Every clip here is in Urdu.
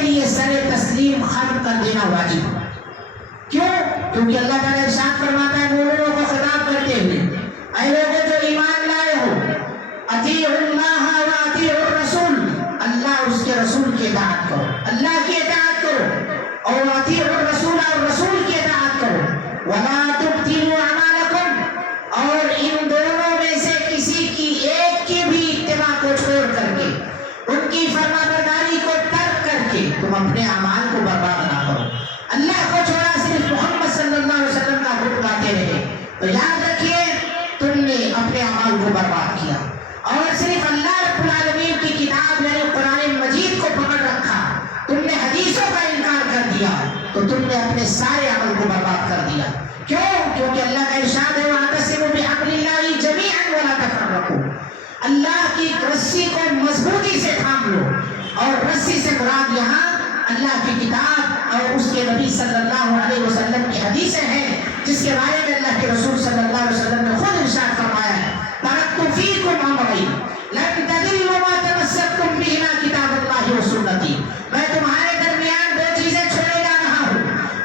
کے لیے سر تسلیم خم کر دینا واجب ہے۔ کیوں؟ کیونکہ اللہ تعالیٰ ارشاد فرماتا ہے مومنوں کو خطاب کرتے ہوئے، اے لوگوں جو ایمان لائے ہو، اطیعوا اللہ و اطیعوا الرسول، اللہ اس کے رسول کی اطاعت کرو، اللہ کی اطاعت کرو، اور اطیعوا الرسول، اور رسول کی اطاعت کرو، ولا تبطلوا اعمالکم، اور ان دونوں میں سے کسی کی ایک کی بھی اتباع کو چھوڑ کر کے، ان کی فرما برداری کو ترک کر کے تم اپنے اعمال کو برباد نہ کرو۔ اللہ کو چھوڑا صرف محمد صلی اللہ علیہ وسلم کا حکم گاتے رہے تو یاد رکھیے تم نے اپنے اعمال کو برباد کیا، اور صرف اللہ رب العالمین کی کتاب یعنی قرآن مجید کو پکڑ رکھا، تم نے حدیثوں کا انکار کر دیا تو تم نے اپنے سارے عمل کو برباد کر دیا۔ کیوں؟ کیونکہ اللہ کا ارشاد ہے وَاعْتَصِمُوا بِحَبْلِ اللَّهِ جَمِيعًا وَلَا تَفَرَّقُوا، اللہ کی رسی کو مضبوطی سے تھام لو، اور رسی سے مراد یہاں اللہ کی کتاب اور اس کے نبی صلی اللہ علیہ وسلم کی حدیثیں ہیں، جس کے بارے میں اللہ کے رسول صلی اللہ علیہ وسلم نے خود ارشاد فرمایا ہے تَرَكْتُ فِيكُمْ أَمْرَيْنِ لَن تَضِلُّوا مَا تَمَسَّكْتُم بِهِمَا كِتَابَ اللَّهِ وَسُنَّتِي، میں تمہارے درمیان دو چیزیں چھوڑے جا رہا ہوں،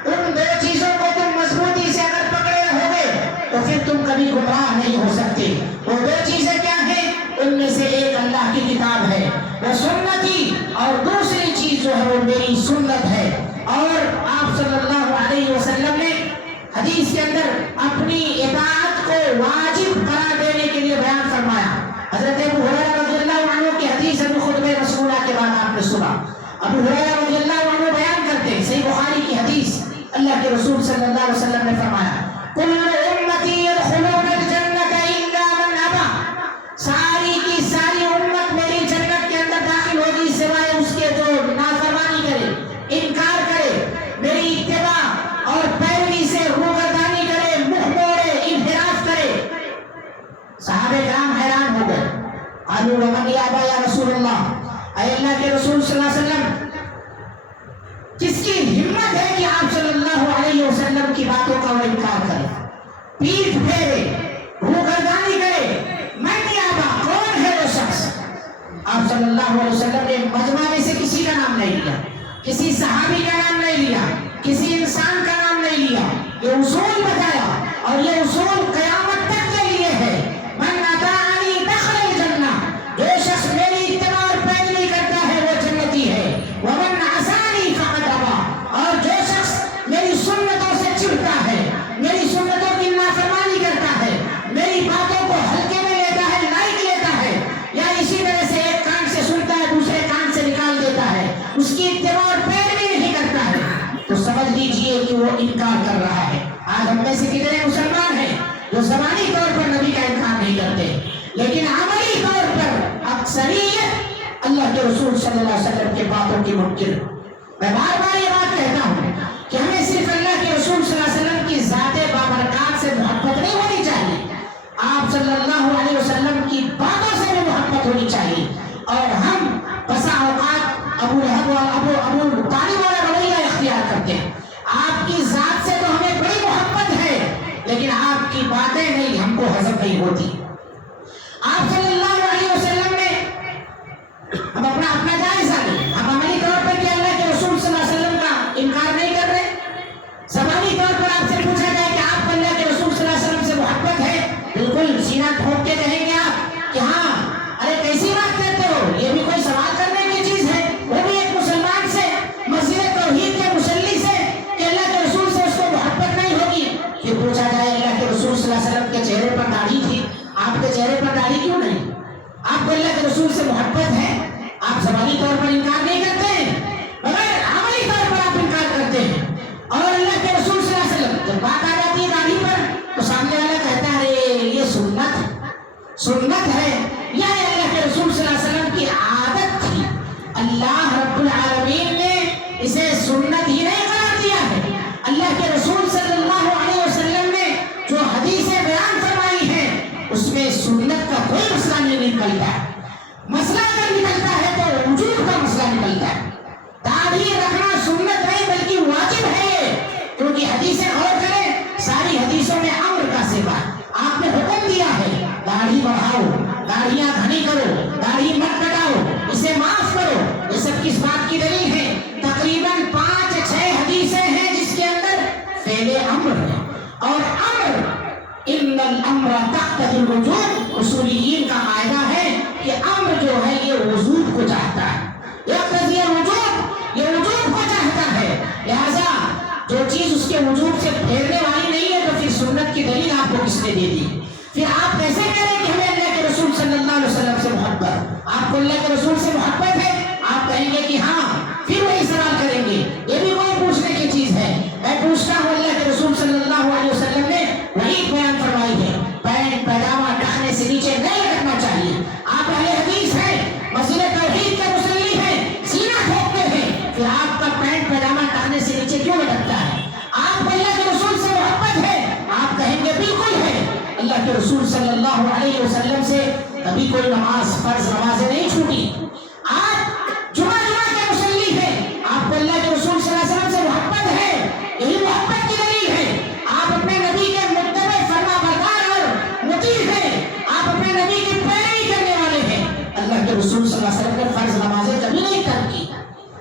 ان دو چیزوں کو تم مضبوطی سے اگر پکڑے رہو گے تو پھر تم کبھی گمراہ نہیں ہو سکتے۔ وہ دو چیزیں کیا ہیں؟ ان میں سے ایک اللہ کی کتاب ہے وہ سنتی، اور دوسری چیز جو ہے وہ میری سنت ہے۔ اور آپ صلی اللہ علیہ وسلم نے حدیث کے اندر اپنی اطاعت کو واجب قرار دینے کے لیے بیان فرمایا۔ حضرت ابو ہریرہ رضی اللہ عنہ کی حدیث ابو خطبہ رسولہ کے بعد آپ نے سنا، ابو ہریرہ رضی اللہ عنہ بیان کرتے ہیں صحیح بخاری کی حدیث، اللہ کے رسول صلی اللہ علیہ وسلم نے فرمایا کل امتی یدخلون الجنۃ الا من ابى، ساری کی ساری امت میری جنت کے اندر داخل ہوگی سوائے اس کے جو نافرمانی کرے، انکار کرے، میری اتباع اور پیروی سے روگردانی کرے، منہ موڑے، انحراف کرے۔ صحابہ کرام حیران ہو گئے، قالوا ومن یابى یا رسول اللہ، اے اللہ کے رسول صلی اللہ علیہ وسلم کس کی ہمت ہے کہ آپ صلی اللہ علیہ وسلم کی باتوں کا وہ انکار کرے، پیٹھ پھیرے، روگردانی کرے؟ من یابى، کون ہے وہ شخص؟ آپ صلی اللہ علیہ وسلم نے مجمع میں سے کسی کا نام نہیں لیا، کسی صحابی کا نام نہیں لیا، کسی انسان کا نام نہیں لیا، یہ اصول بتایا، اور یہ اصول قیامت تک کے لیے ہے۔ من اطاعنی دخل الجنہ، جو شخص میری اتباع اور پیروی کرتا ہے وہ جنتی ہے، ومن عصانی فقد ابى، اور جو شخص میری سنتوں سے چڑھتا ہے، میری سنتوں کی نافرمانی کرتا ہے، میری باتوں کو ہلکے میں لیتا ہے، لائٹ لیتا ہے، یا اسی طرح سے ایک کان سے سنتا ہے دوسرے کان سے نکال دیتا ہے، اس کی اتباع اور پیروی نہیں کرتا ہے، تو سمجھ لیجئے کہ وہ انکار کر رہا ہے۔ آج ہم میں سے کتنے مسلمان ہیں جو زبانی طور پر نبی کا انکار نہیں کرتے، لیکن عملی طور پر اکثریت اللہ کے رسول صلی اللہ علیہ وسلم کے باتوں کی منکر۔ میں بار بار یہ بات کہتا ہوں کہ ہمیں صرف اللہ کے رسول صلی اللہ علیہ وسلم کی ذات بابرکات سے محبت نہیں ہونی چاہیے، آپ صلی اللہ علیہ وسلم کی باتوں سے بھی محبت ہونی چاہیے۔ اور ہم بسا اوقات ابو لہب اور ابو طالب والا رویہ اختیار کرتے ہیں، آپ کی ذات سے تو ہمیں بڑی محبت ہے لیکن آپ کی باتیں نہیں، ہم کو ہضم نہیں ہوتی۔ آپ صلی اللہ علیہ وسلم نے ہم اپنا جائزہ لیں، ہم عملی طور پر کہ اللہ کے رسول صلی اللہ علیہ وسلم کا انکار نہیں کر رہے؟ زبانی طور پر آپ سے پوچھا جائے کہ آپ کو اللہ کے رسول صلی اللہ علیہ وسلم سے محبت ہے، بالکل سینہ ٹھوک کے کہیں گے آپ کہ ہاں، ارے کیسی بات کرتے ہو، یہ بھی کوئی سوال کرنے کی چیز ہے؟ وہ بھی ایک مسلمان سے، مسجد توحید کے مصلی سے، کہ اللہ کے رسول سے اس کو محبت نہیں ہوگی؟ پھر پوچھا جائے اللہ کے رسول صلی اللہ علیہ وسلم کے چہرے پر داڑھی تھی، آپ کے چہرے پر داڑھی کیوں نہیں؟ آپ کو اللہ کے رسول سے محبت ہے، آپ زبانی طور پر انکار نہیں کرتے ہیں مگر عملی طور پر آپ انکار کرتے ہیں۔ اور اللہ کے رسول صلی اللہ علیہ وسلم جب بات آ جاتی ہے داڑھی پر تو سامنے والا کہتا ہے ارے یہ سنت ہے، یا اللہ کے رسول صلی اللہ علیہ وسلم کی عادت تھی، اللہ رب العالمین نے اسے سنت ہی نہیں قرار دیا ہے۔ اللہ کے رسول صلی اللہ علیہ وسلم نے جو حدیثیں بیان فرمائی ہیں اس میں سنت کا کوئی مسئلہ نہیں نکلتا ہے، مسئلہ اگر نکلتا ہے تو وجوب کا مسئلہ نکلتا ہے۔ داڑھی رکھنا سنت نہیں بلکہ واجب ہے یہ، کیونکہ حدیثیں غور کریں، ساری حدیثوں میں امر کا صفہ، آپ نے حکم دیا ہے داڑھی بڑھاؤ، داڑھیاں گھنی کرو، داڑھی مت کٹاؤ، اسے معاف کرو۔ یہ سب کس بات کی دلیل ہے؟ اور امر ان الامر تقتضی الوجوب، اصولیین کا قاعدہ ہے کہ امر جو ہے یہ وجوب کو چاہتا ہے، یقتضی الوجوب، یہ وجوب کو چاہتا ہے، لہذا جو چیز اس کے وجوب سے پھیرنے والی نہیں ہے تو پھر سنت کی دلیل آپ کو کس نے دے دی؟ پھر آپ کیسے کہہ رہے ہیں کہ ہمیں اللہ کے رسول صلی اللہ علیہ وسلم سے محبت؟ آپ کو اللہ کے رسول سے محبت ہے، آپ کہیں گے کہ ہاں، پھر وہی سوال کریں گے، یہ بھی کوئی پوچھنے کی چیز ہے؟ میں پوچھتا ہوں، اللہ کے رسول صلی اللہ علیہ وسلم نے وہی بیان فرمائی ہے، پینٹ پیجامہ ٹخنے سے نیچے نہیں لٹکنا چاہیے۔ آپ اہل حدیث ہیں، مسجد توحید کے مصلی ہیں، سینہ ٹھوکتے ہیں، پھر آپ کا پینٹ پیجامہ ٹخنے سے نیچے کیوں لٹکتا ہے؟ آپ کو اللہ کے رسول سے محبت ہے، آپ کہیں گے بالکل ہے۔ اللہ کے رسول صلی اللہ علیہ وسلم سے کبھی کوئی نماز، فرض نمازیں نہیں چھوٹی۔ آپ جمعہ کے مصلی ہیں، آپ کو اللہ کے رسول صلی اللہ علیہ وسلم سے محبت ہے، یہی محبت کی دلیل ہے۔ آپ اپنے نبی کے متبع، فرما بردار اور مطیع ہیں، آپ اپنے نبی کی پیروی کرنے والے ہیں۔ اللہ کے رسول صلی اللہ علیہ وسلم نے فرض نمازیں کبھی نہیں ترک کی،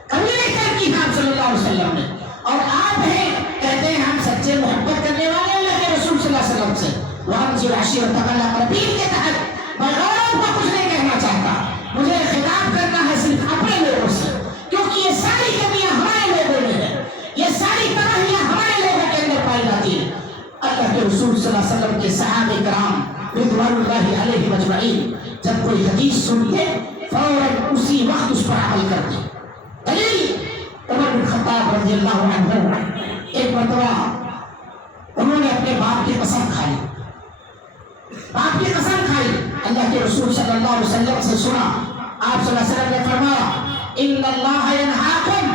کبھی نہیں ترک کی آپ صلی اللہ علیہ وسلم نے، اور آپ ہیں کہتے ہیں ہم سچے محبت کرنے والے ہیں اللہ کے رسول صلی اللہ علیہ وسلم سے۔ وَأَنذِرْ عَشِيرَتَكَ الْأَقْرَبِينَ کے تحت میں غیروں کو کچھ نہیں کہنا چاہتا، مجھے خطاب کرنا ہے صرف اپنے لوگوں سے، کیونکہ یہ ساری کمیاں ہمارے لوگوں میں ہیں، یہ ساری تباہیاں ہمارے لوگوں کے اندر پائی جاتی ہیں۔ اللہ کے رسول صلی اللہ علیہ وسلم کے صحابہ کرام رضوان اللہ علیہ مجمعین جب کوئی حدیث سنتے فوراً اسی وقت اس پر عمل کرتے۔ دلیل عمر بن خطاب رضی اللہ عنہ، ایک مرتبہ انہوں نے اپنے باپ کی قسم کھائی، باپ کی قسم کھائی، اللہ کے رسول صلی اللہ علیہ وسلم سے سنا، آپ صلی اللہ علیہ وسلم نے فرمایا ان اللہ ینہاکم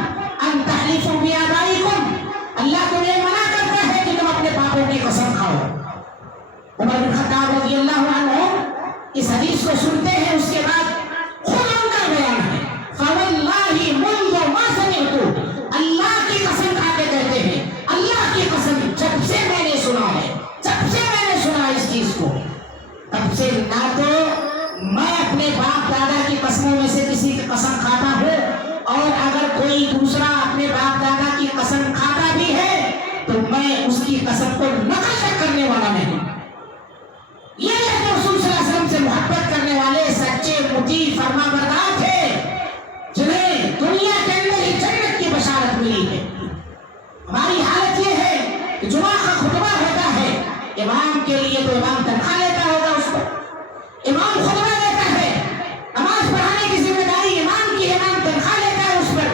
ان تحلفوا بآبائکم، اللہ تمہیں منع کرتا ہے کہ تم اپنے باپوں کی قسم کھاؤ۔ عمر بن خطاب رضی اللہ عنہ اس حدیث کو سنتے ہیں، اس کے بعد خود ان کا بیان ہے، فواللہ منذ ما سمعت، اللہ کی قسم کھا کے کہتے ہیں، اللہ کی قسم جب سے میں نے سنا ہے، جب سے میں نے سنا اس چیز کو، تب سے نہ تو میں اپنے باپ دادا کی قسموں میں سے کسی کی قسم کھاتا ہوں، اور اگر کوئی دوسرا اپنے باپ دادا کی قسم کھاتا بھی ہے تو میں اس کی قسم کو نقل تک کرنے والا نہیں۔ یہ اللہ کے رسول صلی اللہ علیہ وسلم سے محبت کرنے والے سچے مطیع فرما بردار تھے، جنہیں دنیا کے اندر ہی جنت کی بشارت ملی ہے۔ ہماری حالت یہ ہے کہ جمعہ کا خطبہ ہوتا ہے، امام کے لیے تو امام تنخواہ لیتا ہوگا، اس کو امام خطبہ لیتا ہے، نماز پڑھانے کی ذمہ داری امام کی، امام تنخواہ لیتا ہے اس پر،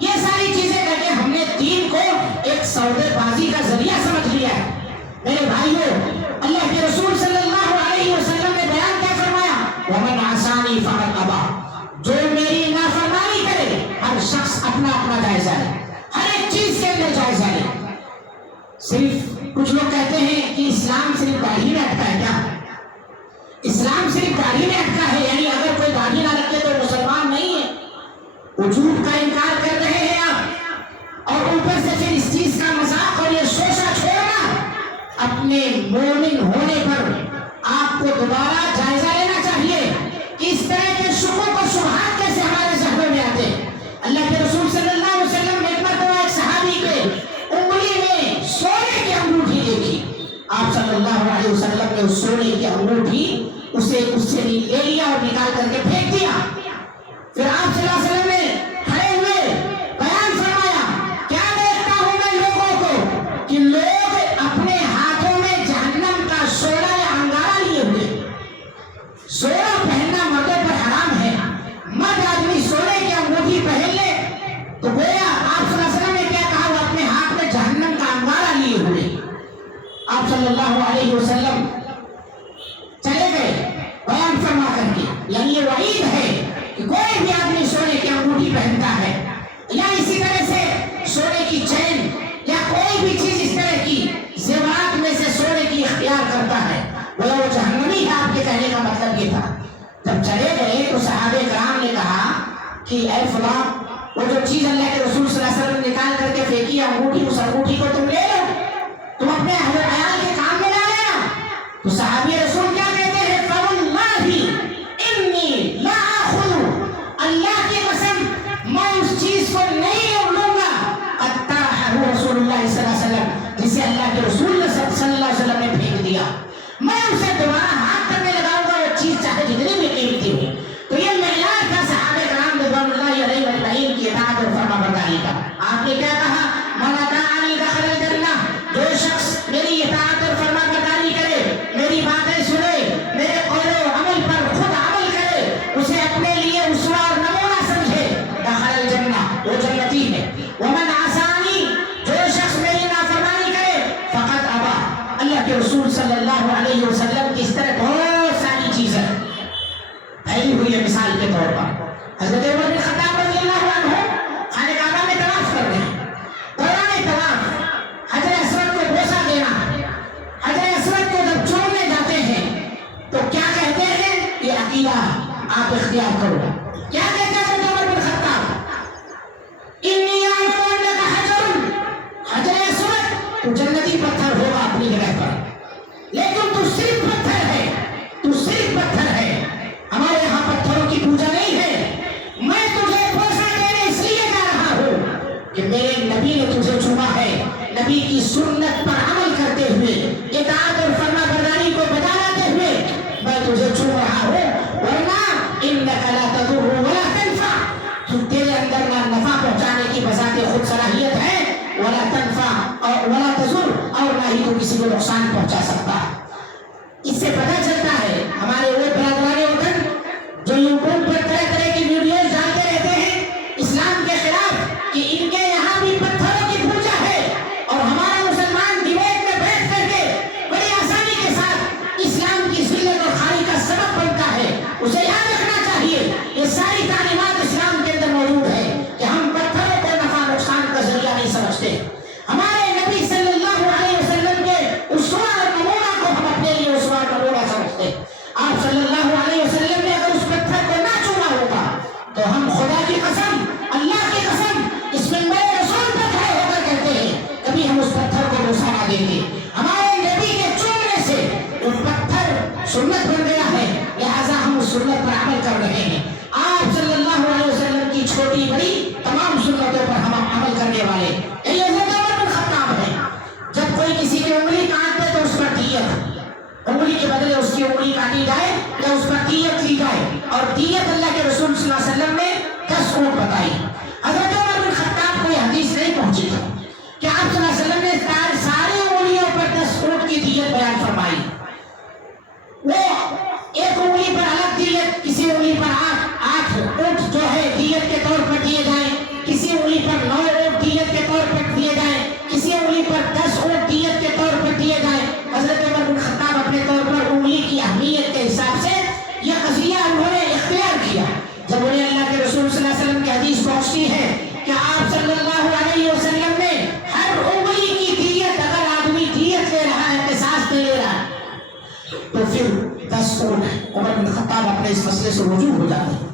یہ ساری چیزیں کر کے ہم نے دین کو ایک سودے بازی کا ذریعہ سمجھ لیا ہے۔ میرے بھائیوں، اللہ کے رسول صلی اللہ علیہ وسلم نے بیان کیا فرمایا، وَمَنْ عَصَانِي فَقَدْ أَبَىٰ، جو میری نافرمانی کرے، ہر شخص اپنا اپنا جائزہ لے، ہر ایک چیز کے اندر جائزہ لے۔ صرف کچھ لوگ کہتے ہیں کہ اسلام صرف داڑھی میں اٹکا ہے، کیا اسلام صرف داڑھی میں اٹکا ہے؟ یعنی اگر کوئی داڑھی نہ رکھے تو مسلمان نہیں ہے؟ وجود کا انکار کر رہے ہیں آپ، اور اوپر سے پھر اس چیز کا مذاق اور یہ شوشہ چھوڑنا۔ اپنے مومن ہونے پر آپ کو دوبارہ جائزہ لینا چاہیے کہ اس طرح کے شکوک و شبہات کیسے ہمارے ذہنوں میں آتے ہیں۔ اللہ کے رسول صلی اللہ علیہ وسلم نے ایک مرتبہ ایک صحابی کے انگلی میں سونے کی انگوٹھی دیکھی، آپ صلی اللہ علیہ وسلم نے اس سونے کی انگوٹھی اسے اس سے لے لیا اور نکال کر کے پھینک دیا۔ پھر آپ صلی اللہ علیہ وسلم نے کھڑے ہوئے بیان فرمایا، کیا دیکھتا ہوں میں لوگوں کو کہ لوگ اپنے ہاتھوں میں جہنم کا شعلہ یا انگارہ لیے ہوئے، سونا پہننا مردوں پر حرام ہے، مرد آدمی سونے کی انگوٹھی پہن لے تو گویا آپ صلی اللہ علیہ وسلم نے کیا کہا، وہ اپنے ہاتھ میں جہنم کا انگارہ لیے ہوئے۔ آپ صلی اللہ علیہ وسلم چلے گئے بیان فرما کر کے، یعنی یہ وعید ہے کہ کوئی بھی آدمی سونے کی انگوٹھی پہنتا ہے یا اسی طرح سے سونے کی چین یا کوئی بھی چیز اس طرح کی زیورات میں سے سونے کی اختیار کرتا ہے، وہ جہنمی ہے۔ آپ کے کہنے کا مطلب یہ تھا۔ جب چلے گئے تو صحابہ کرام نے کہا کہ اے فلاں، وہ جو چیز اللہ کے رسول صلی اللہ علیہ وسلم نے نکال کر کے پھینکی انگوٹھی، اس انگوٹھی کو تم لے لو، تم اپنے عیال کے کام میں لا لینا۔ تو صحابی رسول کیا کہتے ہیں، فواللہ انی لا آخذ، اللہ کی قسم میں اس چیز کو نہیں لوں گا، قد طرحہ رسول اللہ صلی اللہ علیہ وسلم، جسے اللہ کے رسول صلی وہ جنتی ہے. ومن عصانی جو شخص میری نافرمانی کرے فقط ابا. اللہ کے رسول صلی اللہ علیہ وسلم کی اس طرح بہت ساری چیزیں پھیلی ہوئی ہے. مثال کے طور پر حضرت عمر بن خطاب رضی اللہ عنہ خانہ کعبہ میں طواف کر رہے ہیں. دوران طواف حجر اسود کو بوسہ دینا. حجر اسود کو جب چھوڑنے جاتے ہیں تو کیا کہتے ہیں؟ یہ عقیدہ آپ اختیار کرو. کیا کہتے ہیں عمر بن خطاب؟ انی اعلم انک حجر. حجر اسود تو جنتی پتھر ہوگا اپنی جگہ پر، لیکن تو صرف پتھر ہے. تو صرف پتھر ہے. ہمارے یہاں پتھروں کی پوجا نہیں ہے. میں تجھے بوسہ دینے اس لیے جا رہا ہوں کہ میرے نبی نے تجھے چنا ہے. نبی کی سنت پر عمل کرتے ہوئے، اطاعت اور فرما برداری کو بجا لاتے ہوئے میں تجھے چن رہا ہوں. ورنہ انک لا تضر ولا تنفع. تو تیرے اندر نہ نفع پہنچانے کی بذات خود صلاحیت ہے، ولا تنفع اور ولا تضر، اور نہ ہی تو کسی کو نقصان پہنچا سکتا. اس سے پتہ چلتا ہے ہمارے وہ برادران وطن جو یوٹیوب پر طرح طرح کی ویڈیوز ڈالتے رہتے ہیں اسلام کے خلاف کہ ان کے یہاں بھی پتھروں کی پوجا ہے، اور ہمارا مسلمان ڈیبیٹ میں بیٹھ کر کے بڑی آسانی کے ساتھ اسلام کی ذلت اور خاری کا سبب بنتا ہے. اسے یاد رکھنا چاہیے یہ ساری تعلیمات اسلام کے اندر موجود ہے کہ ہم پتھروں کو نفع نقصان کا ذریعہ نہیں سمجھتے. ہمارے نبی صلی اللہ علیہ وسلم کے اسوہ اور نمونہ کو ہم اپنے لیے اسوہ اور نمونہ سمجھتے. آپ صلی اللہ علیہ وسلم نے اگر اس پتھر کو نہ چنا ہوگا تو ہم خدا کی قسم، اللہ کی قسم اس منبر رسول پر کھڑے ہو کر کہتے ہیں کبھی ہم اس پتھر کو بوسہ نہ دیں گے. ہمارے نبی کے چننے سے وہ پتھر سنت بن گیا ہے، لہذا ہم اس سنت پر عمل کر رہے ہیں. آپ صلی اللہ علیہ وسلم کی چھوٹی بڑی تمام سنتوں پر ہم عمل کرنے والے. یہ حضرت عمر بن خطاب ہے. جب کوئی کسی کی انگلی کاٹ دے تو اس پر دیت، انگلی کے بدلے اس کی انگلی کاٹی جائے یا اس پر دیت لی جائے. اور دیت اللہ کے رسول صلی اللہ علیہ وسلم نے 10 اونٹ بتائی. حضرت عمر بن خطاب کو یہ حدیث نہیں پہنچی تھی کہ آپ صلی اللہ علیہ وسلم نے ساری انگلیوں پر 10 اونٹ کی دیت بیان فرمائی. وہ ایک انگلی پر الگ دیت، کسی انگلی پر 8 اونٹ جو ہے دیت کے طور پر دیے جائیں، کسی انگلی پر 9 اونٹ دیت کے طور پر دیے جائیں، کسی انگلی پر 10 اونٹ دیت کے طور پر دیے جائیں. حضرت عمر بن خطاب اپنے طور پر انگلی کی اہمیت کے حساب سے یہ قضیہ انہوں نے اختیار کیا. جب انہیں اللہ کے رسول صلی اللہ علیہ وسلم کی حدیث پہنچتی ہے کہ آپ صلی اللہ علیہ وسلم نے ہر انگلی کی دیت، اگر آدمی دیت لے رہا ہے، قصاص دے لے رہا ہے، تو پھر 10 اونٹ عمر بن خطاب اپنے اس مسئلے سے رجوع ہو جاتے ہیں،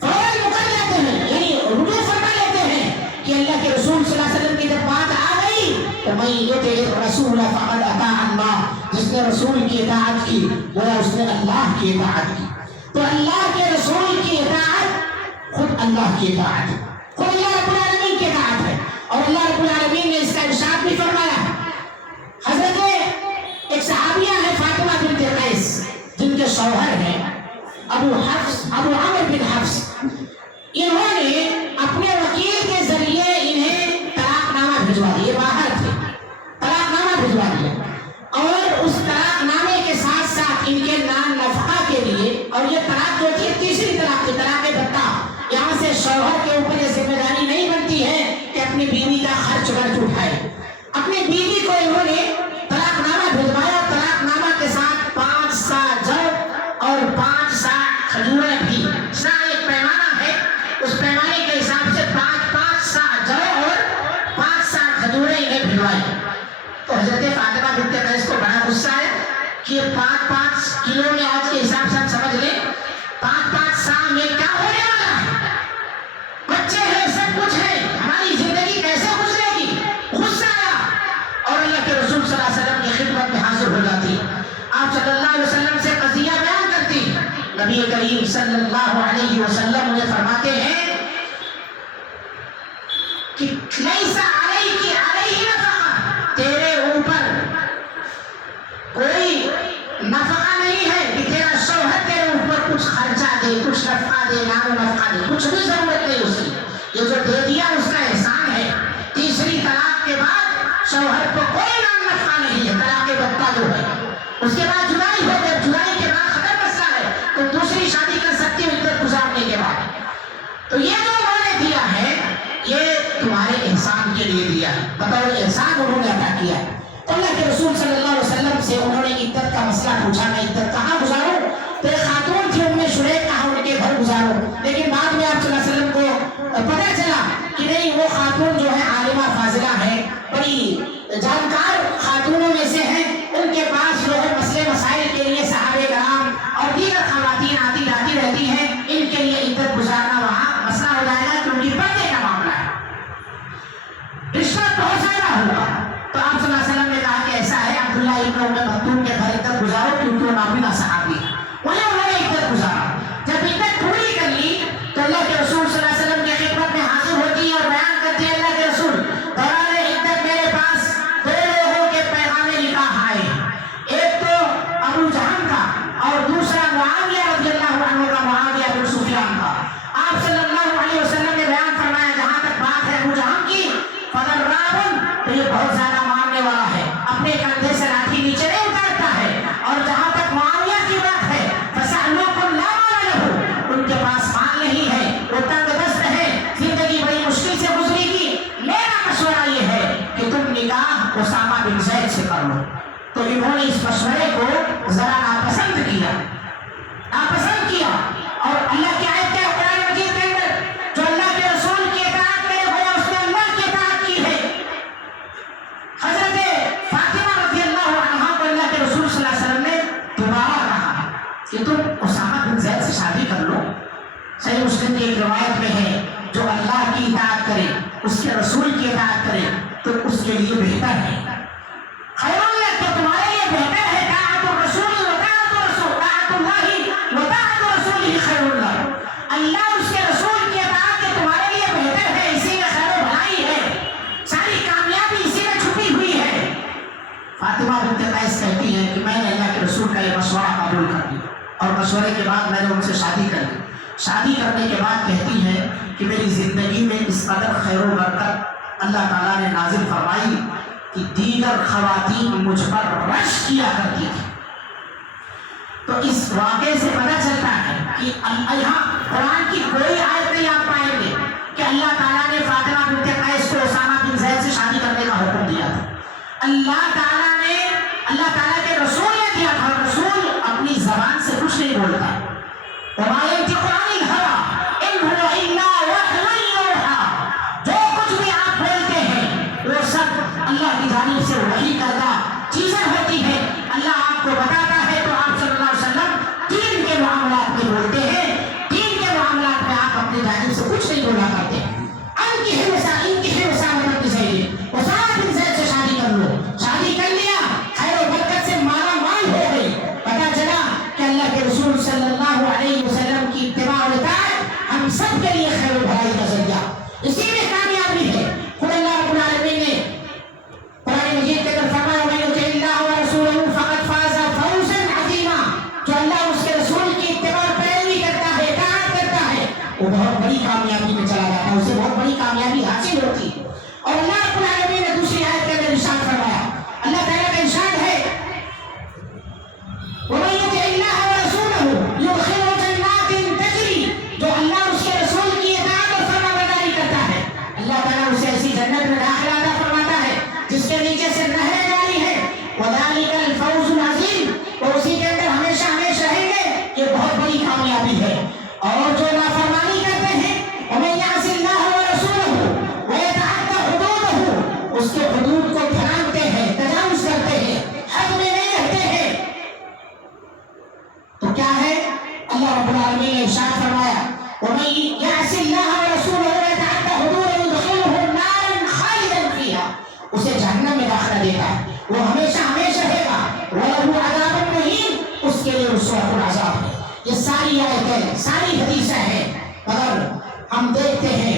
فوراً مکر لیتے ہیں، یعنی رجوع فرما لیتے ہیں کہ اللہ کے رسول صلی اللہ علیہ وسلم کی جب بات آ گئی تو میں یہ رسول فقد اطاع اللہ. جس نے رسول کی اطاعت کی گویا اس نے اللہ کی اطاعت کی. تو اللہ کے رسول کی اطاعت خود اللہ کی اطاعت، خود اللہ رب العالمین کی اطاعت ہے. اور اللہ رب العالمین نے اس کا ارشاد بھی فرمایا. حضرت ایک صحابیہ ہے فاطمہ بنت قیس جن کے شوہر ہیں ابو عمر بن حفص. انہوں نے اپنے وکیل کے ذریعے انہیں طلاق نامہ بھجوا دیا. باہر تھے، طلاق نامہ بھجوا دیا، اور اس طلاق نامے کے ساتھ ساتھ ان کے نان نفقہ کے لیے، اور یہ طلاق جو تھی تیسری طلاق تھی، طلاق بتہ. یہاں سے شوہر کے اوپر یہ ذمہ داری نہیں بنتی ہے کہ اپنی بیوی کا خرچ اٹھائے. اپنی بیوی کو انہوں نے طلاق نامہ بھجوایا. طلاق نامہ کے ساتھ 5 سا جو اور 5 سا کھجوریں بھی. سا ایک پیمانہ ہے، اس پیمانے کے حساب سے 5 سا جو اور 5 سا کھجوریں انہیں بھجوائی. تو حضرت فاطمہ بنت قیس کو بڑا غصہ ہے کہ 5 کلو میں آج کے حساب سے ہم سمجھ لیں 5 سا میں کیا ہونے والا ہے. بچے ہیں، سب کچھ ہے، ہماری زندگی کیسے گزرے گی. غصہ آیا اور اللہ کے رسول صلی اللہ علیہ وسلم کی خدمت میں حاضر ہو جاتی. آپ صلی اللہ علیہ وسلم سے قضیہ بیان کرتی. نبی کریم صلی اللہ علیہ وسلم انہیں فرماتے ہیں کہ لیس علیہ نفقہ، تیرے اوپر کوئی نفقہ نہیں ہے کہ تیرا شوہر تیرے اوپر کچھ خرچہ دے، کچھ نفقہ دے، نام نفقہ دے، کچھ بھی ضرورت نہیں اس کی. یہ جو دے دیا اس کا احسان ہے. تیسری طلاق کے بعد شوہر کو کوئی نام نفقہ نہیں ہے. طلاق بتہ جو ہے اس کے بعد جدائی ہو گئی، جدائی کے بعد ختم مسئلہ ہے تو دوسری شادی کر سکتی ہے عدت گزارنے کے بعد. تو یہ جو انہوں نے دیا ہے یہ تمہارے احسان کے لیے دیا ہے، بطور احسان انہوں نے عطا کیا ہے۔ تو اللہ کے رسول صلی اللہ علیہ وسلم سے انہوں نے عدت کا مسئلہ پوچھا، میں عدت کہاں گزاروں؟ تو ایک خاتون تھی ام شریک، کہا ان کے گھر گزارو، لیکن بعد میں آپ صلی اللہ علیہ وسلم کو پتہ چلا کہ نہیں، وہ خاتون جو ہے عالمہ فاضلہ ہے، بڑی جانکار خاتونوں میں سے ہیں، ان کے پاس جو ہے مسئلے مسائل کے لیے صحابہ کرام اور دیگر خواتین آتی جاتی رہتی ہیں، ان کے لیے عدت گزارنا وہاں مسئلہ ہو جائے گا کیونکہ پردے کا معاملہ ہے، رشوت بہت زیادہ ہوگا۔ تو آپ صلی اللہ علیہ وسلم نے کہا کہ ایسا ہے، عبداللہ ابن ام مکتوم کے گھر عدت گزارو کیونکہ وہ نابینا صحابی ہے، وہیں انہوں نے عدت گزارا۔ جب عدت پوری کر لی تو اللہ کے رسول صلی اللہ علیہ وسلم کی خدمت میں حاضر ہوتی ہے اور بیان کرتی ہے، اللہ کے رسول دوران عدت میرے پاس دو لوگوں کے پیغام نکاح آئے، ایک تو ابو جہل کا اور دوسرا معاویہ رضی اللہ عنہ کا، معاویہ بن سفیان کا۔ آپ صلی اللہ علیہ وسلم نے بیان فرمایا، جہاں تک بات ہے ابو جہل کی، فضرابن، تو یہ بہت زیادہ مارنے والا ہے، اپنے کندھے سے لاٹھی نیچے نہیں اتارتا ہے، اور جہاں تک معاویہ کی بات ہے، فسألوکم لا مال لہ، ان کے پاس مال نہیں ہے، وہ تنگ دست ہے، زندگی بڑی مشکل سے گزرے گی، میرا مشورہ یہ ہے کہ تم نکاح اسامہ بن زید سے کر لو۔ تو انہوں نے اس مشورے کو ذرا ناپسند کیا، اور اللہ کی آیت کیا قرآن مجید کے اندر، جو اللہ کے رسول کی اطاعت کرے گویا اس نے اللہ کی اطاعت کی ہے۔ حضرت فاطمہ رضی اللہ عنہا کو اللہ کے رسول صلی اللہ علیہ وسلم نے دوبارہ کہا کہ تم اسامہ بن زید سے شادی کر لو۔ صحیح مسلم کی ایک روایت میں ہے، جو اللہ کی اطاعت کرے، اس کے رسول کی اطاعت کرے تو اس کے لیے بہتر ہے، خیر اللہ، تو تمہارے لیے بہتر ہے، طاعت الرسول و طاعت الرسول، طاعت اللہ و طاعت رسول خیر اللہ، اللہ اس کے رسول کی اطاعت کے تمہارے لیے بہتر ہے، اسی میں خیر و بھلائی ہے، ساری کامیابی اسی میں چھپی ہوئی ہے۔ فاطمہ بنت قیس کہتی ہے کہ میں نے اللہ کے رسول کا یہ مشورہ قبول کر لیا، اور مشورے کے بعد میں نے ان سے شادی کر لی۔ شادی کرنے کے بعد کہتی ہے کہ میری زندگی میں اس قدر خیر و برکت اللہ تعالیٰ نے نازل فرمائی کہ دیگر خواتین مجھ پر رش کیا کرتی تھی۔ تو اس واقعے سے پتہ چلتا ہے کہ یہاں قرآن کی کوئی آیت نہیں آپ پائیں گے کہ اللہ تعالیٰ نے فاطمہ بنت قیس کو اسامہ بن زید سے شادی کرنے کا حکم دیا تھا۔ اللہ تعالیٰ کے رسول نے دیا تھا، اور رسول اپنی زبان سے کچھ نہیں بولتا۔ وما ينطق عن الهوى ان هو الا وحي يوحى، جو کچھ بھی آپ بولتے ہیں وہ سب اللہ کی جانب سے وحی کردہ چیزیں ہوتی ہیں، اللہ آپ کو بتاتا ہے۔ تو آپ صلی اللہ علیہ وسلم دین کے معاملات میں بولتے ہیں، دین کے معاملات میں آپ اپنی جانب سے کچھ نہیں بولا کرتے۔ ان کی اسامہ بن زید، اسامہ بن زید سے شادی کر لو، شادی کر لیا، خیر و برکت سے مالا مال ہو گئی۔ پتہ چلا کہ اللہ کے رسول صلی اللہ علیہ وسلم کی اتباع اور اطاعت ہم سب کے لیے خیر و بھلائی کا ذریعہ، اسی میں کامیابی ہے۔ خود اللہ رب العالمین نے قرآن مجید کے اندر فرمایا، وَمَن يُطِعِ اللَّهَ وَرَسُولَهُ فَقَدْ فَازَ فَوْزًا عَظِيمًا، جو اللہ اس کے رسول کی اتباع اور پیروی کرتا ہے، اطاعت کرتا ہے، وہ بہت بڑی کامیابی میں چلا جاتا ہے، اسے بہت بڑی کامیابی حاصل ہوتی ہے۔ اور اللہ رب العالمین نے دوسری آیت کے اندر ارشاد فرمایا، اللہ تعالیٰ کا ارشاد ہے، وَمَن يُطِعِ اللَّهَ وَرَسُولَهُ يُدْخِلْهُ جَنَّاتٍ تَجْرِي، جو اللہ اس کے رسول کی اطاعت اور فرمانبرداری کرتا ہے، اللہ تعالیٰ اسے ایسی جنت میں داخلہ عطا فرماتا ہے جس کے نیچے سے نہریں جاری ہے، وَذَلِكَ الْفَوْزُ الْعَظِيمُ، اور اسی کے اندر ہمیشہ ہمیشہ رہیں گے، یہ بہت بڑی کامیابی ہے۔ اور جو نافرمانی کرتے ہیں، وَمَن يَعْصِ اللَّهَ وَرَسُولَهُ وَيَتَعَدَّ حُدُودَهُ، اس کے حدود کو پھرانتے ہیں، تجاوز کرتے ہیں، حد میں نہیں رہتے ہیں، تو کیا ہے؟ اللہ رب العالمین نے ارشاد فرمایا، وَمَن يَعْصِ اللَّهَ وَرَسُولَهُ وَيَتَعَدَّ حُدُودَهُ يُدْخِلْهُ نَارًا خَالِدًا فِيهَا، اسے جہنم میں داخلہ دیتا ہے، وہ ہمیشہ ہمیشہ رہے گا، وَلَهُ عَذَابٌ مُهِينٌ، اس کے لیے رسوا العذاب ہے۔ یہ ساری آیتیں، ساری حدیثیں ہیں، مگر ہم دیکھتے ہیں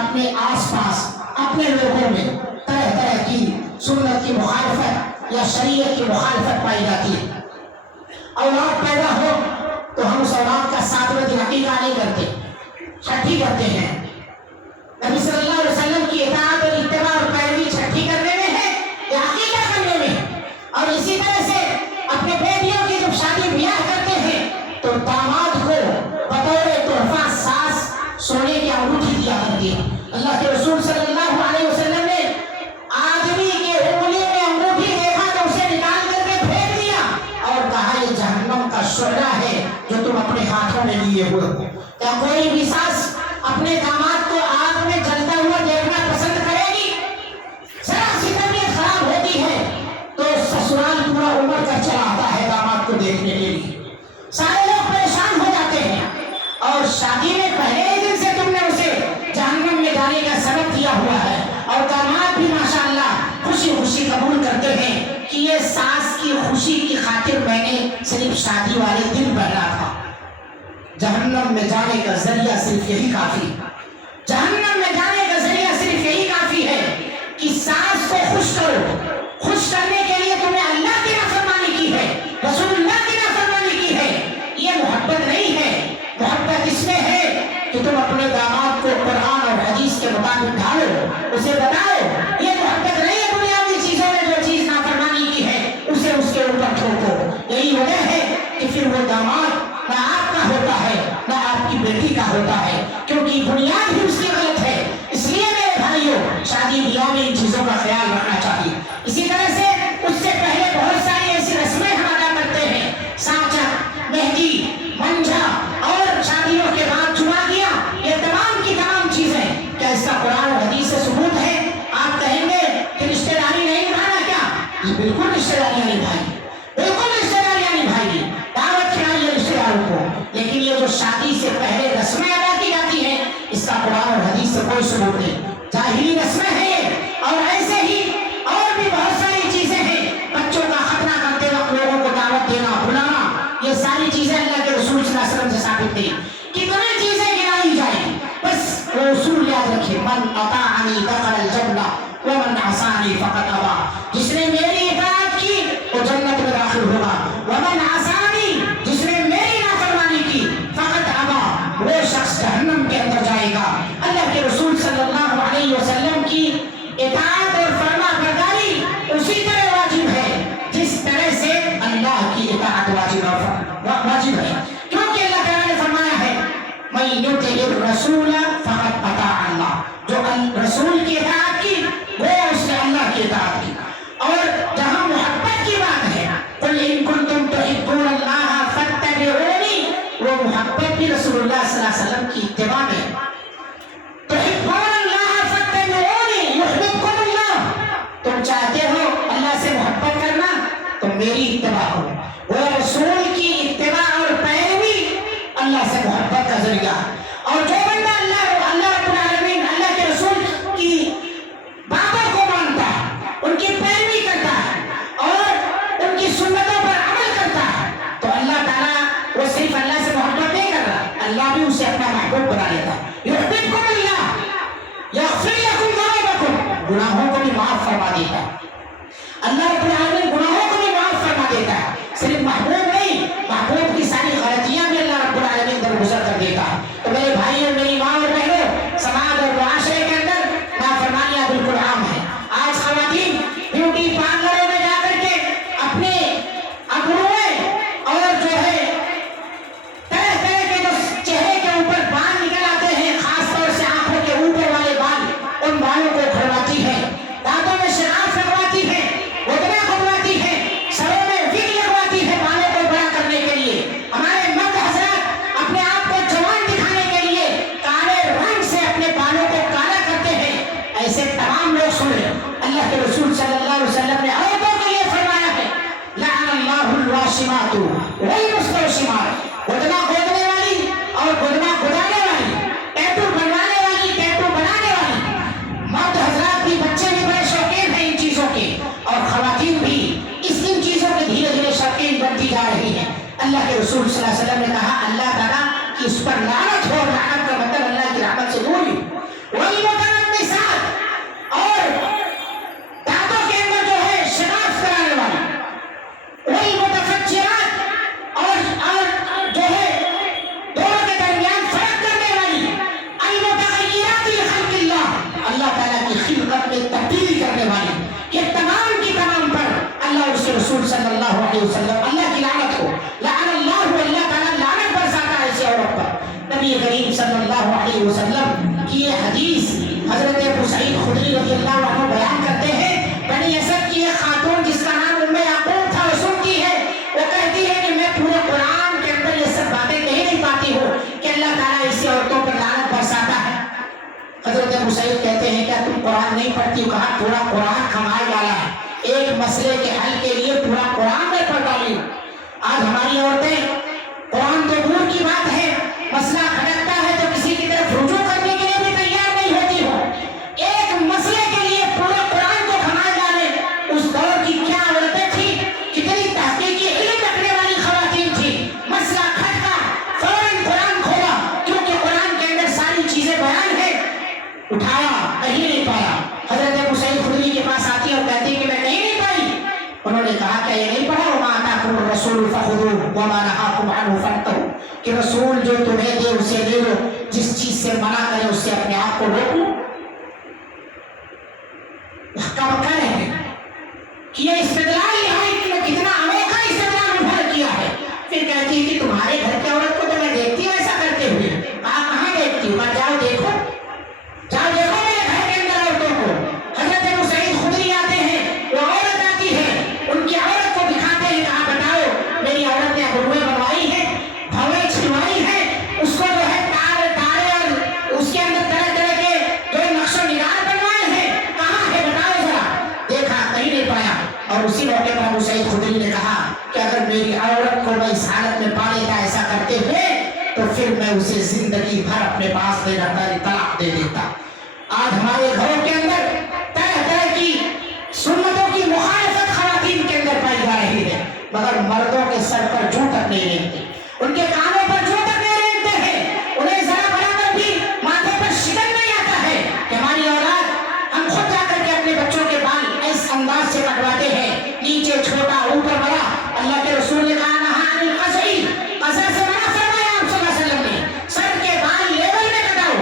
اپنے آس پاس اپنے لوگوں میں طرح طرح کی سنت کی مخالفت یا شریعت کی مخالفت پائی جاتی ہے۔ اولاد پیدا ہو تو ہم اس اولاد کا 7ویں دن عقیقہ نہیں کرتے، چھٹی کرتے ہیں۔ نبی صلی اللہ علیہ وسلم کی اطاعت اور اتباع اور پیروی چھٹی کرنے میں ہے یا عقیقہ کرنے میں؟ اور اسی طرح سے اپنے بیٹیوں کی جب شادی بیاہ کرتے ہیں تو داماد کو بطور تحفہ ساس سونے کی انگوٹھی دیا کرتی ہے۔ اللہ کے رسول صلی اللہ خوشی کی خاطر میں نے صرف شادی والے دن پہنا تھا. جہنم میں جانے کا ذریعہ صرف یہی کافی، جہنم میں جانے کا ذریعہ صرف یہی کافی ہے کہ ساس کو خوش کرو. خوش کرنے کے لیے تمہیں اللہ کی نافرمانی کی ہے، رسول اللہ کی نافرمانی کی ہے. یہ محبت نہیں ہے. محبت اس میں ہے کہ تم اپنے داماد کو قرآن اور حدیث کے مطابق ڈھالو، اسے بتاؤ. یہ محبت نہیں ہے دنیاوی چیزوں میں جو چیز نافرمانی کی ہے اسے اس کے اوپر ٹھوکو. یہی وجہ ہے کہ پھر وہ داماد نہ آپ کا ہوتا ہے نہ آپ کی بیٹی کا ہوتا ہے، کیونکہ بنیاد ہی اس کی غلط ہے. اس لیے میرے بھائیوں، شادی بیاہ میں ان چیزوں کا خیال رکھنا چاہیے. اسی طرح سے اس سے پہلے بہت ساری ایسی رسمیں ہم ادا کرتے ہیں، سانچا، مہندی، منجھا اور شادیوں کے بعد چما گیا. یہ تمام کی تمام چیزیں کیا اس کا قرآن اور حدیث سے ثبوت ہے؟ آپ کہیں گے کہ رشتہ داری نہیں نبھانا کیا؟ یہ بالکل رشتہ داریاں نبھائیں، بالکل رشتہ داریاں نبھائیے، دعوت کھلائیے رشتہ داروں کو. لیکن یہ جو شادی سے پہلے رسمیں ادا کی جاتی ہیں اس کا قرآن اور حدیث سے کوئی ثبوت نہیں. ظاہری رسمیں ہیں یہ. اور ایسے ہی اور بھی بہت ساری چیزیں ہیں. بچوں کا ختنہ کرتے وقت لوگوں کو دعوت دینا، بلانا، یہ ساری چیزیں اللہ کے رسول صلی اللہ علیہ وسلم سے ثابت نہیں. کتنی چیزیں گنائی جائیں، بس وہ اصول یاد رکھیں. من اطاعنی دخل الجنہ ومن عصانی فقط ابا. جس نے میری اطاعت کی وہ جنت میں داخل ہوگا. ومن عصانی، جس نے میری نافرمانی کی، فقط ابا، وہ شخص جہنم کے اندر جائے گا. اللہ کے رسول صلی اللہ علیہ وسلم کی اطاعت اور فرما برداری اسی طرح واجب ہے جس طرح سے اللہ کی اطاعت واجب ہے. کیونکہ اللہ تعالیٰ نے فرمایا ہے من یطع الرسول فقد اطاع اللہ. جو رسول کی اطاعت کی وہ اس نے اللہ کی اطاعت کی. اور جہاں محبت کی بات ہے، قل ان کنتم تحبون اللہ فاتبعونی، وہ محبت بھی رسول اللہ صلی اللہ علیہ وسلم کی اتباع میں. تحبون اللہ فاتبعونی یحببکم اللہ. تم چاہتے ہو اللہ سے محبت کرنا تو میری اتباع ہو. وہ رسول کی اتباع اور پیروی اللہ سے محبت کا ذریعہ. اور جو بندہ اللہ رب العالمین، اللہ کے رسول کی باتوں کو مانتا ہے، ان کی پیروی کرتا ہے اور ان کی سنتوں پر عمل کرتا ہے، تو اللہ تعالیٰ وہ صرف اللہ سے محبت نہیں کر رہا، اللہ بھی اسے اپنا محبوب بنا لیتا ہے. یحببکم اللہ یغفر لکم ذنوبکم، گناہوں کو بھی معاف فرما دیتا ہے. اللہ رب العالمین گناہوں کو بھی معاف فرما دیتا ہے. صرف محبوب نہیں، محبوب کی ساری غلطیاں بھی اللہ رب العالمین درگزر کر دیتا ہے. تو میرے بھائیوں، میری ماں اور بہنوں، سماج اور معاشرے کے اندر نافرمانیاں بالکل عام ہیں. آج خواتین بیوٹی پارلروں میں جا کر کے اپنے ابروئیں اور جو ہے طرح طرح کے جو چہرے کے اوپر بال نکل آتے ہیں، خاص طور سے آنکھوں کے اوپر والے بال، ان بالوں کو کھلواتی ہے، دانتوں میں شراف لگواتی ہے، گھٹنا کھلواتی ہے، سروں میں وگ لگواتی ہے بالوں کو بڑا کرنے کے لیے. ہمارے مرد حضرات اپنے آپ کو جوان دکھانے کے لیے کالے رنگ سے اپنے بالوں کو کالا کرتے ہیں. ایسے تمام لوگ سنیں، اللہ کے رسول صلی اللہ علیہ وسلم نے عورتوں کے لیے فرمایا ہے لعن اللہ الواشمات والمستوشمات. گھٹنا کھودنے والی اور گھٹنا کھدانے والی، ٹیٹو بنوانے والی، ٹیٹو بنانے والی. مرد حضرات بھی، بچے بھی بڑے شوقین ہیں ان چیزوں کے، اور خواتین بھی ان چیزوں کے دھیرے دھیرے شوقین بنتی جا رہی ہیں. اللہ کے رسول صلی اللہ علیہ وسلم نے کہا اللہ تعالیٰ کی اس پر لعنت ہو. لعنت کا مطلب اللہ کی رحمت سے دور. والمتنمسات، اور دانتوں کے اندر جو ہے شناخت کرانے والی. والمتفجرات، اور جو ہے دونوں کے درمیان فرق کرنے والی. المتغیرات لخلق اللہ، اللہ تعالیٰ کی خلقت میں تبدیلی کرنے والی. یہ تمام کی تمام پر اللہ اور اس کے رسول صلی اللہ علیہ وسلم، اللہ کی لعنت ہو. لعن اللہ، اللہ تعالیٰ لعنت برساتا ہے ایسی عورت پر. نبی کریم صلی اللہ علیہ وسلم کی یہ حدیث حضرت ابو سعید خدری رضی اللہ عنہ بیان کرتے ہیں. بنی اسد کی ایک خاتون جس کا نام ام یعقوب تھا، وہ سنتی ہے، وہ کہتی ہے کہ میں پورے قرآن کے اندر یہ سب باتیں کہی نہیں پاتی ہوں کہ اللہ تعالیٰ ایسی عورتوں پر لعنت برساتا ہے. حضرت ابو سعید کہتے ہیں کیا تم قرآن نہیں پڑھتی ہو؟ کہا پورا قرآن کمال ڈالا ہے، ایک مسئلے کے حل کے لیے پورا قرآن میں پڑھ ڈالی. آج ہماری عورتیں قرآن تو دور کی بات ہے، مسئلہ کھٹکتا ہے تو کسی کی طرف رجوع کرنے کے لیے بھی تیار نہیں ہوتی ہو. ایک مسئلے کے لیے پورے قرآن کو کمال ڈالے. اس دور کی کیا عورتیں تھیں، کتنی کہ رسول جو تمہیں دے اسے لے لو، جس چیز سے منع کرے اس سے اپنے آپ کو روک لو؟ کب کرے کہ یہ استدلال یہاں کتنا انوکھا استدلال انہوں کیا ہے. پھر کہتی ہے کہ تمہارے گھر کی عورت کو تو میں دیکھتی ہوں ایسا کرتے ہوئے. آپ کہاں دیکھتی ہوں؟ جاؤ دیکھو، جاؤ دیکھو میرے گھر کے اندر عورتوں کو. حضرت ابو سعید خدری آتے ہیں، وہ عورت آتی ہے، ان کی عورت کو دکھاتے ہیں، کہا بتاؤ میری عورت نے بھویں بنوائی ہے، بھویں چھلوائی ہے، اس کو جو ہے تارے اور اس کے اندر طرح طرح کے جو نقش و نگار بنوائے ہیں، کہاں ہے بتاؤ ذرا. دیکھا کہیں نہیں پایا. اور اسی موقع پر ابو سعید خدری نے کہا کہ اگر میری عورت کو میں اس حالت میں پا لیتا ایسا کرتے ہوئے تو پھر میں اسے زندگی بھر اپنے پاس میں رکھتا طلاق دے دیتا. آج ہمارے گھروں کے اندر طرح طرح کی سنتوں کی مخالفت خواتین کے اندر پائی جا رہی ہے، مگر مردوں کے سر پر جوں تک نہیں رہتے، ان کے کانوں پر جوں تک نہیں رہتے ہیں. انہیں ذرا برابر بھی ماتھے پر شکن نہیں آتا ہے کہ ہماری اولاد، ہم خود جا کر کے اپنے بچوں کے بال اس انداز سے کٹواتے ہیں، نیچے چھوٹا اوپر بڑا. اللہ کے رسول نے کہا نہا عن القصی، قصر سے منع فرمایا آپ صلی اللہ علیہ وسلم نے. سر کے بال لیول میں کٹاؤ،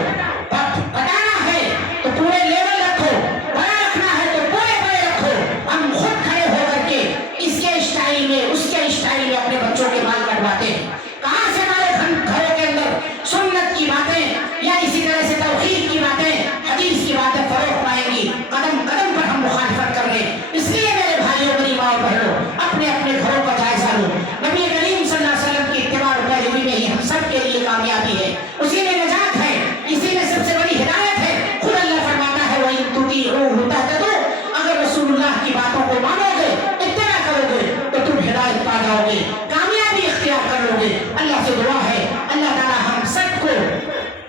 کٹانا ہے تو پورے لیول رکھو، بڑا رکھنا ہے تو پورے بڑے رکھو. ہم خود کھڑے ہو کر کے اس کے اسٹائل میں اس کے اسٹائل میں اپنے بچوں کے بال کٹواتے ہیں. کہاں سے ہمارے گھروں کے اندر سنت کی باتیں یا اسی طرح سے توحید کی باتیں، حدیث کی باتیں فروغ پائیں گی؟ قدم قدم پر ہم مخالفت کر رہے ہیں. اس لیے میرے بھائیوں میری ماں بہنوں، اپنے اپنے گھروں کا جائزہ لو. نبی کریم صلی اللہ علیہ وسلم کی اتباع و پیروی میں ہی ہم سب کے لیے کامیابی ہے، اسی میں نجات ہے، اسی میں سب سے بڑی ہدایت ہے. خود اللہ فرماتا ہے وَإِن تُطِيعُوهُ تَهْتَدُوا، اگر رسول اللہ کی باتوں کو مانو گے، اتباع کرو گے تو تم ہدایت پا جاؤ گے، کامیابی اختیار کر لو گے. اللہ سے دعا ہے اللہ تعالی ہم سب کو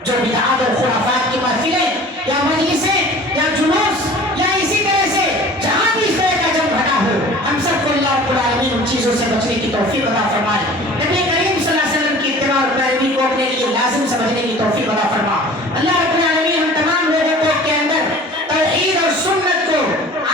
جو بدعات اور خرافات کی محفلیں یا مجلسیں یا جلوس یا اسی طرح سے جہاں بھی اس طرح کا جب گھٹا ہو، ہم سب کو اللہ رب العالمین ان چیزوں سے بچنے کی توفیق عطا فرمائے. نبی کریم صلی اللہ علیہ وسلم کی اتباع اور پیروی کو اپنے لیے لازم سمجھنے کی توفیق عطا فرما. اللہ رب العالمین ہم تمام لوگوں کو کے اندر توحید اور سنت کو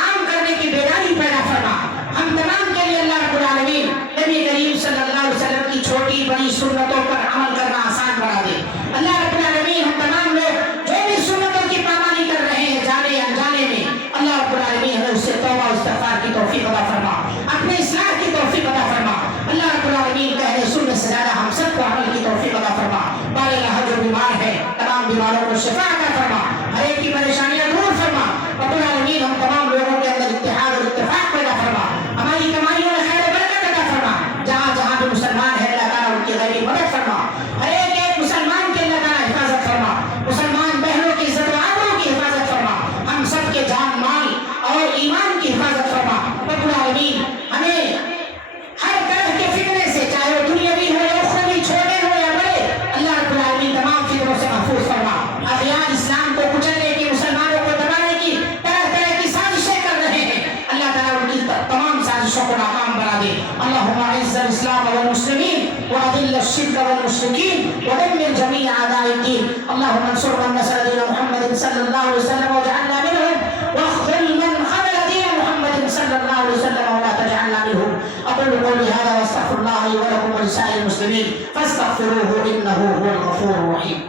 عام کرنے کی بیداری پیدا فرما. ہم تمام کے لیے اللہ رب العالمین نبی کریم صلی اللہ علیہ وسلم کی چھوٹی بڑی سنتوں پر عمل کرنا آسان بنا دے. اللہ رب العالمین ہم تمام لوگ جو بھی سنتوں کی پامالی کر رہے ہیں جانے یا انجانے میں، اللہ رب العالمین ہمیں اس سے توبہ و استغفار کی توفیق عطا فرما، اپنے اصلاح کی توفیق عطا فرما. اللہ رب العالمین کہنے سننے سے زیادہ ہم سب کو عمل کی توفیق عطا فرما. بار اللہ جو بیمار ہے تمام بیماروں کو شفا عطا فرما، ہر ایک کی پریشانیاں دور فرما. رب العالمین ہم تمام لوگوں کے اندر اتحاد اور اتفاق پیدا فرما، ہماری کمائیوں میں خیر و برکت عطا فرما. جہاں جہاں بھی مسلمان ہے اللہ تعالیٰ ان کی غیبی مدد فرما. ہر ایک مسلمان کی اللہ تعالیٰ حفاظت فرما، مسلمان بہنوں کی عزت و آبرو کی حفاظت فرما، ہم سب کے جان مال اور ایمان کی حفاظت فرما. رب العالمین ہمیں ہر طرح کے فتنے سے، چاہے وہ دنیاوی ہو یا اخروی، چھوٹے ہو یا بڑے، اللہ رب العالمین تمام فتنوں سے محفوظ فرما. اغیار اسلام کو کچلنے کی، مسلمانوں کو دبانے کی طرح طرح کی سازشیں کر رہے ہیں، اللہ تعالیٰ ان کی تمام سازشوں کو ناکام بنا دے. اللهم اعز الاسلام والمسلمين واذل الشرك والمشركين ودمر جميع اعداء الدين. اللهم انصر من نصر دين محمد صلى الله عليه وسلم واجعلنا منهم، واخذل من خذل دين محمد صلى الله عليه وسلم ولا تجعلنا منهم. اقول قولي هذا واستغفر الله لي ولكم ولسائر المسلمين فاستغفروه انه هو الغفور الرحيم.